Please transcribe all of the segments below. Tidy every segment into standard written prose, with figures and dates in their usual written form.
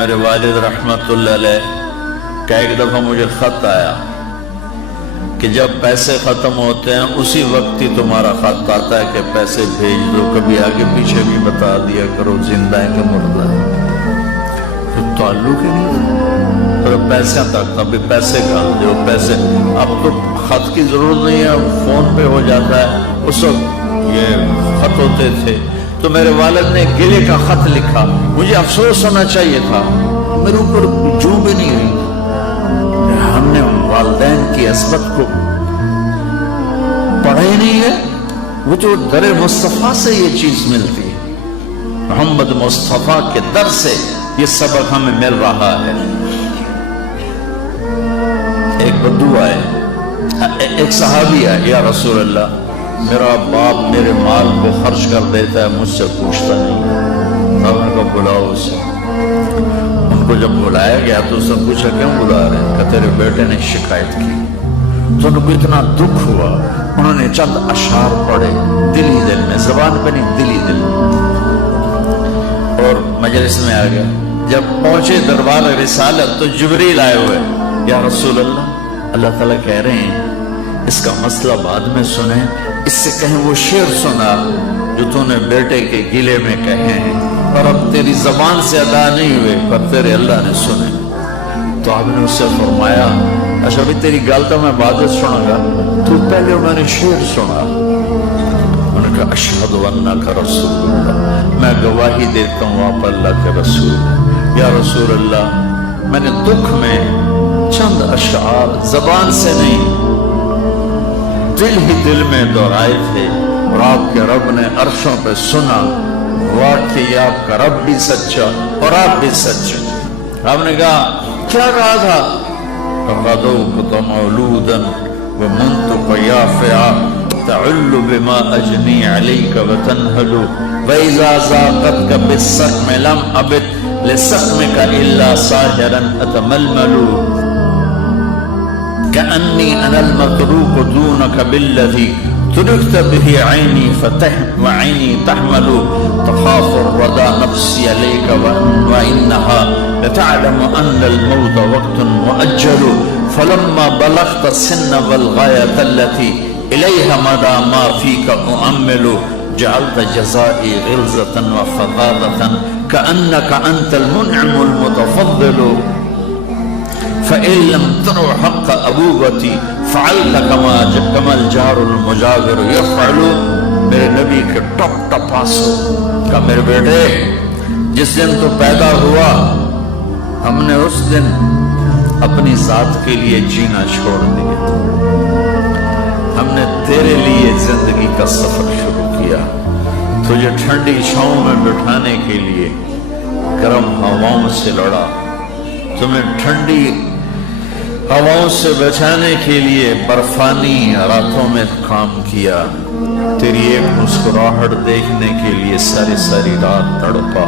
میرے والد رحمت اللہ علیہ کا ایک دفعہ مجھے خط آیا کہ جب پیسے ختم ہوتے ہیں اسی وقت ہی تمہارا خط آتا ہے کہ پیسے بھیج دو، کبھی آگے پیچھے بھی بتا دیا کرو زندہ ہے کہ مردہ ہے۔ تو تعلق ہی نہیں، پھر پیسے تک ابھی پیسے کا جو پیسے، اب تو خط کی ضرورت نہیں ہے، فون پہ ہو جاتا ہے، اس وقت یہ خط ہوتے تھے۔ تو میرے والد نے گلے کا خط لکھا، مجھے افسوس ہونا چاہیے تھا، میرے اوپر جو بھی نہیں رہی۔ ہم نے والدین کی عصمت کو پڑھا ہی نہیں ہے، وہ تو در مصطفیٰ سے یہ چیز ملتی ہے، محمد مصطفیٰ کے در سے یہ سبق ہمیں مل رہا ہے۔ ایک بدو آئے، ایک صحابی آئے، یا رسول اللہ میرا باپ میرے مال کو خرچ کر دیتا ہے، مجھ سے پوچھتا نہیں، آپ نے کہا بلاؤ اسے۔ ان کو جب بلایا گیا تو اس نے پوچھا کیوں بلا رہے ہیں؟ کہ تیرے بیٹے نے شکایت کی۔ تو ان کو اتنا دکھ ہوا، انہوں نے چند اشعار پڑھے دل ہی دل میں، زبان پہ نہیں، دل ہی دل میں، اور مجلس میں آ گیا۔ جب پہنچے دربار رسالت تو جبریل آئے ہوئے، یا رسول اللہ، اللہ تعالیٰ کہہ رہے ہیں اس کا مسئلہ بعد میں سنیں، اس سے کہیں وہ شعر سنا جو تو نے بیٹے کے گلے میں کہے ہیں اور اب تیری زبان سے ادا نہیں ہوئے پر تیرے اللہ نے سنے۔ تو آپ نے اس سے فرمایا اچھا بھی تیری گال تو میں بعد سنوں گا، تو پہلے میں نے شعر سنا۔ انہوں نے کہا اشہد انک رسول اللہ، میں گواہی دیتا ہوں آپ اللہ کے رسول۔ یا رسول اللہ میں نے دکھ میں چند اشعار زبان سے نہیں دل ہی دل میں دہرائے تھے، اور آپ کے رب نے عرشوں پہ سنا، واقعی آپ کا رب بھی سچا اور آپ بھی سچے۔ آپ نے کہا کیا کہا تھا؟ فَقَدَوْكُتَ مَوْلُودًا وَمُنْتُقَ يَافِعًا تَعُلُّ بِمَا أَجْنِي عَلَيْكَ وَتَنْهَلُ وَإِذَا زَاقَتْكَ بِالسَّقْمِ لَمْ أَبِدْ لِسَقْمِكَ إِلَّا سَاهِرًا أَتَمَلْمَلُ كأني أنا المتروك دونك بالذي تركت به عيني وعيني تحمل تخاف الردى نفسي عليك وإنها لتعلم أن الموت وقت مؤجل فلما بلغت السن والغاية التي إليها مدى ما فيك أؤمل جعلت جزائي غلظة وفضاضة كأنك أنت المنعم المتفضل فَإِن لَمْ تَرَوْا حَقَّ أَبُوَّتِي فَعَلْتَ كَمَا الْجَارُ الْمُجَاوِرُ يَفْعَلُ۔ میرے نبی کے ٹپ ٹپ آنسو، کہا میرے بیٹے جس دن تو پیدا ہوا ہم نے اس دن اپنی ذات کے لیے جینا چھوڑ دیا، ہم نے تیرے لیے زندگی کا سفر شروع کیا، تجھے ٹھنڈی چھاؤں میں بٹھانے کے لیے گرم ہواؤں سے لڑا، تمہیں ٹھنڈی ہواؤں سے بچانے کے لیے برفانی راتوں میں کام کیا، تیری ایک مسکراہٹ دیکھنے کے لیے ساری ساری رات تڑپا،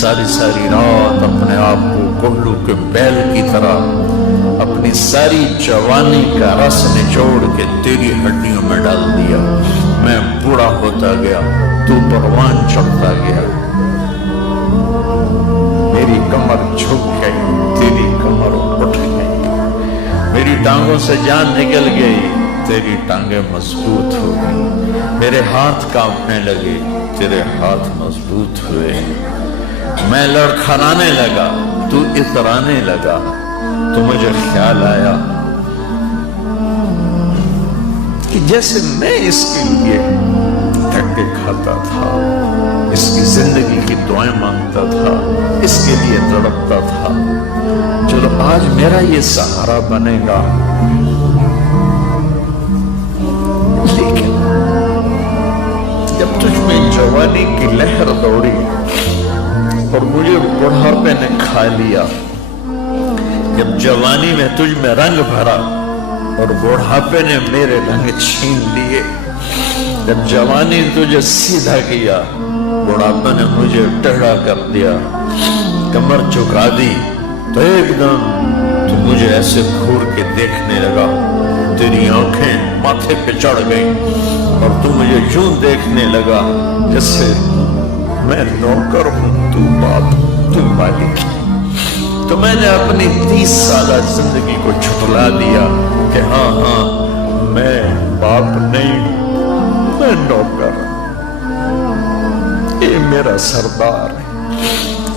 ساری ساری رات اپنے آپ کو کوہلو کے بیل کی طرح اپنی ساری جوانی کا رس نچوڑ کے تیری ہڈیوں میں ڈال دیا۔ میں بوڑھا ہوتا گیا، تو پروان چڑھتا گیا، میری کمر جھک گئی، تیری کمر اٹھ گئی، میری ٹانگوں سے جان نکل گئی، تیری ٹانگیں مضبوط ہو گئی، میرے ہاتھ کانپنے لگے، تیرے ہاتھ مضبوط ہوئے، میں لڑکھڑانے لگا، تو اترانے لگا، تو مجھے خیال آیا کہ جیسے میں اس کے لیے دھکے کھاتا تھا، اس کی زندگی کی دعائیں مانگتا تھا، اس کے لیے تڑپتا تھا، چلو آج میرا یہ سہارا بنے گا، لیکن جب تجھ میں جوانی کی لہر دوڑی اور مجھے بڑھاپے نے کھا لیا، جب جوانی میں تجھ میں رنگ بھرا اور بڑھاپے نے میرے رنگ چھین لیے، جب جوانی تجھے سیدھا کیا، بڑھاپے نے مجھے ٹیڑھا کر دیا، کمر چکا دی، تو ایک دم تو مجھے ایسے گھور کے دیکھنے لگا، تیری آنکھیں ماتھے پہ چڑھ گئیں اور تو مجھے یوں دیکھنے لگا جیسے میں نوکر ہوں، تو باپ، تو مالک۔ تو میں نے اپنی 30 سالہ زندگی کو جھٹلا دیا کہ ہاں میں باپ نہیں، میں نوکر، یہ میرا سردار ہے۔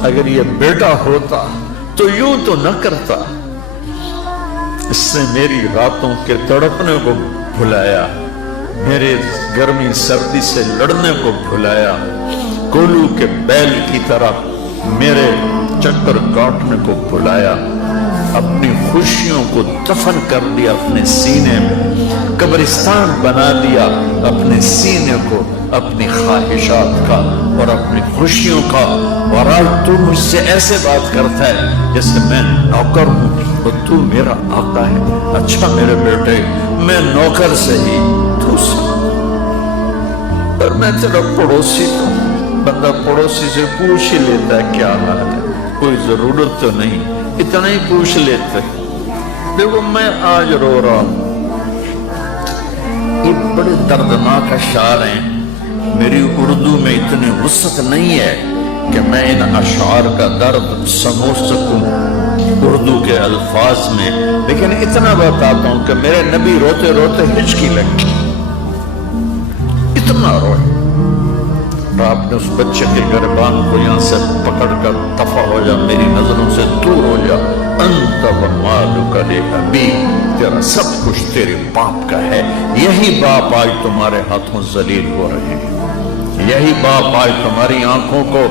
اگر یہ بیٹا ہوتا تو یوں تو نہ کرتا۔ اس نے میری راتوں کے تڑپنے کو بھلایا، میرے گرمی سردی سے لڑنے کو بھلایا، کولو کے بیل کی طرح میرے چکر کاٹنے کو بھلایا، اپنی خوشیوں کو دفن کر دیا اپنے سینے میں، قبرستان بنا دیا اپنے سینے کو، اپنی خواہشات کا اور اپنی خوشیوں کا۔ اور آج تو مجھ سے ایسے بات کرتا ہے جیسے میں نوکر ہوں اور تو میرا آقا ہے۔ اچھا میرے بیٹے، میں نوکر سے ہی تو اور میں تیرا پڑوسی تو بندہ پڑوسی سے پوچھ ہی لیتا ہے کیا حال ہے، کوئی ضرورت تو نہیں، اتنا ہی پوچھ لیتے۔ دیکھو میں آج رو رہا ہوں، یہ بڑے دردناک اشعار ہیں، میری اردو میں اتنی وسعت نہیں ہے کہ میں ان اشعار کا درد سمجھ سکوں اردو کے الفاظ میں، لیکن اتنا بتاتا ہوں کہ میرے نبی روتے روتے ہچکی لگی، اتنا روئے۔ آپ نے اس بچے کے گربان کو یہاں سے پکڑ کر دفع ہو جا، میری نظروں سے دور ہو جا، انت ومالک لابی، تیرا سب کچھ تیرے باپ کا ہے۔ یہی باپ آج تمہارے ہاتھوں ذلیل ہو رہے ہیں، یہی باپ آج تمہاری آنکھوں کو۔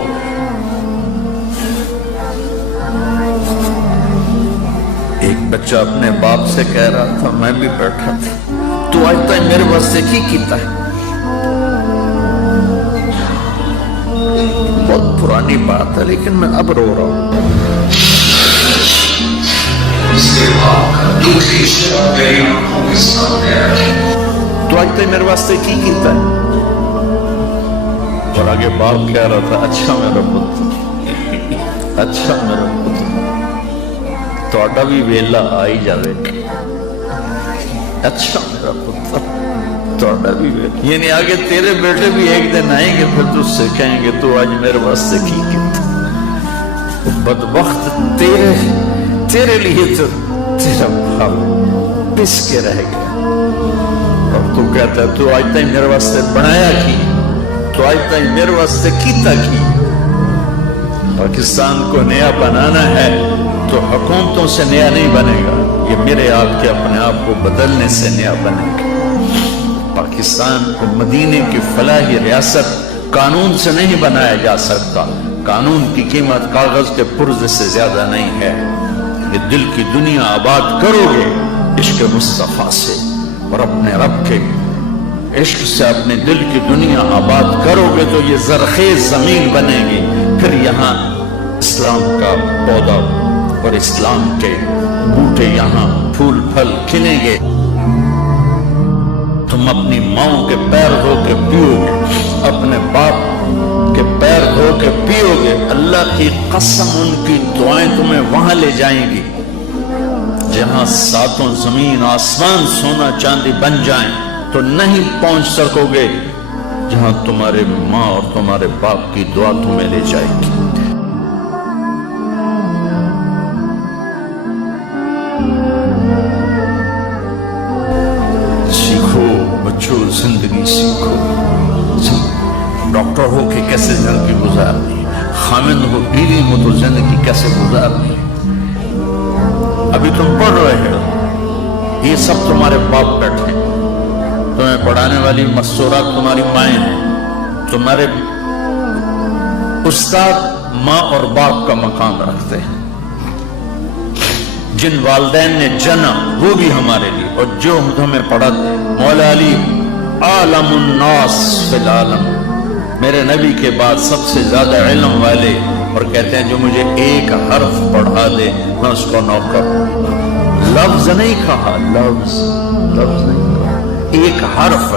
ایک بچہ اپنے باپ سے کہہ رہا تھا، میں بھی بیٹھا تھا، تو آج تک میرے واسطے کی کیتا ہے؟ بہت پرانی بات ہے لیکن میں اب رو رہا ہوں۔ تو آج تک میرے واسطے کی کیتا ہے؟ اور آگے باپ کہہ رہا تھا، اچھا میرا پتر، اچھا میرا پتر، توڑا بھی ویلا آئی جاوے، اچھا میرا پتر توڑا بھی ویلا، یعنی آگے تیرے بیٹے بھی ایک دن آئیں گے، پھر تو سے کہیں گے تو آج میرے واسطے کی کیتا؟ بدبخت تیرے لیے تو تیرا باپ پس کے رہ گیا، اور تو کہتا ہے تو آج تک میرے واسطے بنایا کی، تو آج تک میرے واسطے کیتا کی۔ پاکستان کو نیا بنانا ہے تو حکومتوں سے نیا نہیں بنے گا، یہ میرے آپ کے اپنے آپ کو بدلنے سے نیا بنے گا۔ پاکستان کو مدینے کی فلاحی ریاست قانون سے نہیں بنایا جا سکتا، قانون کی قیمت کاغذ کے پرزے سے زیادہ نہیں ہے۔ یہ دل کی دنیا آباد کرو گے عشق مصطفیٰ سے، اور اپنے رب کے عشق سے اپنے دل کی دنیا آباد کرو گے تو یہ زرخیز زمین بنے گی، پھر یہاں اسلام کا پودا اور اسلام کے بوٹے یہاں پھول پھل کھلیں گے۔ تم اپنی ماؤں کے پیر دھو کے پیو گے، اپنے باپ کے پیر دھو کے پیو گے، اللہ کی قسم ان کی دعائیں تمہیں وہاں لے جائیں گی جہاں ساتوں زمین آسمان سونا چاندی بن جائیں تو نہیں پہنچ سکو گے جہاں تمہارے ماں اور تمہارے باپ کی دعا تمہیں لے جائے گی۔ سیکھو بچوں، زندگی سیکھو، ڈاکٹر ہو کہ کیسے زندگی گزارنی، خامند ہو بیوی ہو تو زندگی کیسے گزارنی۔ ابھی تم پڑھ رہے ہو، یہ سب تمہارے باپ بیٹھے ہیں، تمہیں پڑھانے والی مستورات تمہاری مائیں ہیں، تمہارے استاد ماں اور باپ کا مقام رکھتے ہیں، جن والدین نے جنا وہ بھی ہمارے لیے، اور جو ہمیں پڑھا۔ مولا علی عالم الناس فی العالم، میرے نبی کے بعد سب سے زیادہ علم والے، اور کہتے ہیں جو مجھے ایک حرف پڑھا دے میں اس کو نوکر ہوں۔ لفظ نہیں کہا، لفظ نہیں کہا، ایک حرف،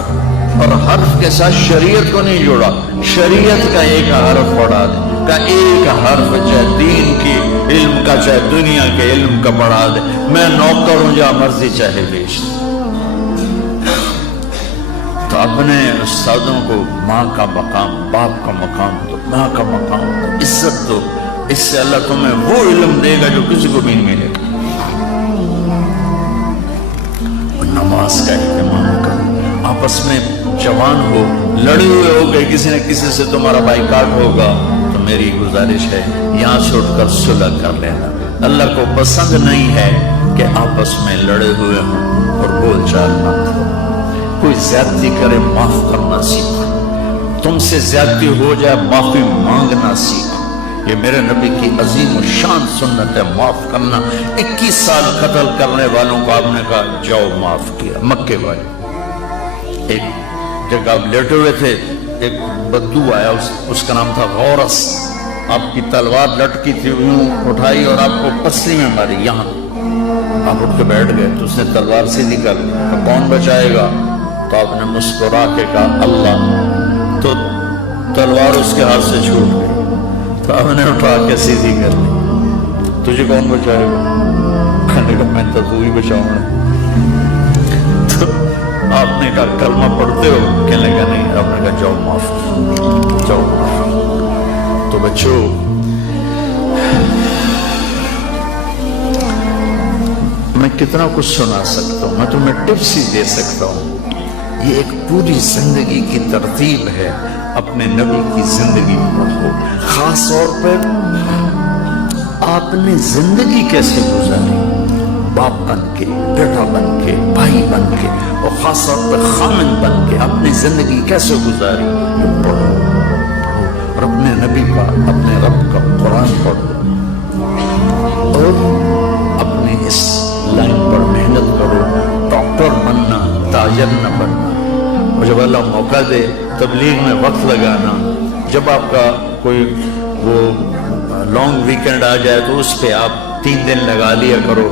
اور حرف کے ساتھ شریعت کو نہیں جوڑا، شریعت کا ایک حرف پڑھا دے، کا ایک حرف چاہے دین کی علم کا چاہے دنیا کے علم کا پڑھا دے، میں نوکر ہوں، جہاں مرضی چاہے بیچ۔ تو اپنے استادوں کو ماں کا مقام، باپ کا مقام دو، ماں کا مقام دو، عزت دو، اس سے اللہ تمہیں وہ علم دے گا جو کسی کو بھی نہیں ملے گا۔ نماز کا اہتمام کرو، آپس میں جوان ہو، لڑے ہوئے ہو گئے، کسی نہ کسی سے تمہارا بائیکاٹ ہوگا تو میری گزارش ہے یہاں سے اٹھ کر صلح کر لینا۔ اللہ کو پسند نہیں ہے کہ آپس میں لڑے ہوئے ہوں اور بول چال مت ہو۔ کوئی زیادتی کرے معاف کرنا سیکھو، تم سے زیادتی ہو جائے معافی مانگنا سیکھو۔ یہ میرے نبی کی عظیم و شان سنت ہے، معاف کرنا۔ 21 سال قتل کرنے والوں کو آپ نے کہا جاؤ معاف کیا۔ مکے والے ایک جگہ آپ لیٹے ہوئے تھے، ایک بدو آیا، اس کا نام تھا غورس، آپ کی تلوار لٹکی تھی، یوں اٹھائی اور آپ کو پسلی میں ماری یہاں۔ آپ اٹھ کے بیٹھ گئے تو اس نے تلوار سیدھی کر لی، کون بچائے گا؟ تو آپ نے مسکرا کے کہا اللہ، تو تلوار اس کے ہاتھ سے چھوٹ گئی، تو آپ نے اٹھا کے سیدھی کر لی، تجھے کون بچائے گا؟ کہنے کا میں تو ہی بچاؤں گا۔ تو آپ نے کہا کلمہ پڑھتے ہو؟ کہنے کا نہیں۔ آپ نے کہا جاؤ معاف، جاؤ معاف۔ تو بچوں، میں کتنا کچھ سنا سکتا ہوں، میں تمہیں ٹپس ہی دے سکتا ہوں۔ یہ ایک پوری زندگی کی ترتیب ہے، اپنے نبی کی زندگی پڑھو۔ خاص طور پر آپ نے زندگی کیسے گزاری، باپ بن کے، بیٹا بن کے، بھائی بن کے، اور خاص طور پر خامن بن کے اپنی زندگی کیسے گزاری، یہ پڑھو اور اپنے نبی کا، اپنے رب کا قرآن پڑھو اور اپنے اس لائن پر محنت کرو۔ ڈاکٹر بننا، تاجر نہ بننا، اور جب اللہ موقع دے تبلیغ میں وقت لگانا۔ جب آپ کا کوئی وہ لانگ ویکنڈ آ جائے تو اس پہ آپ 3 دن لگا لیا کرو۔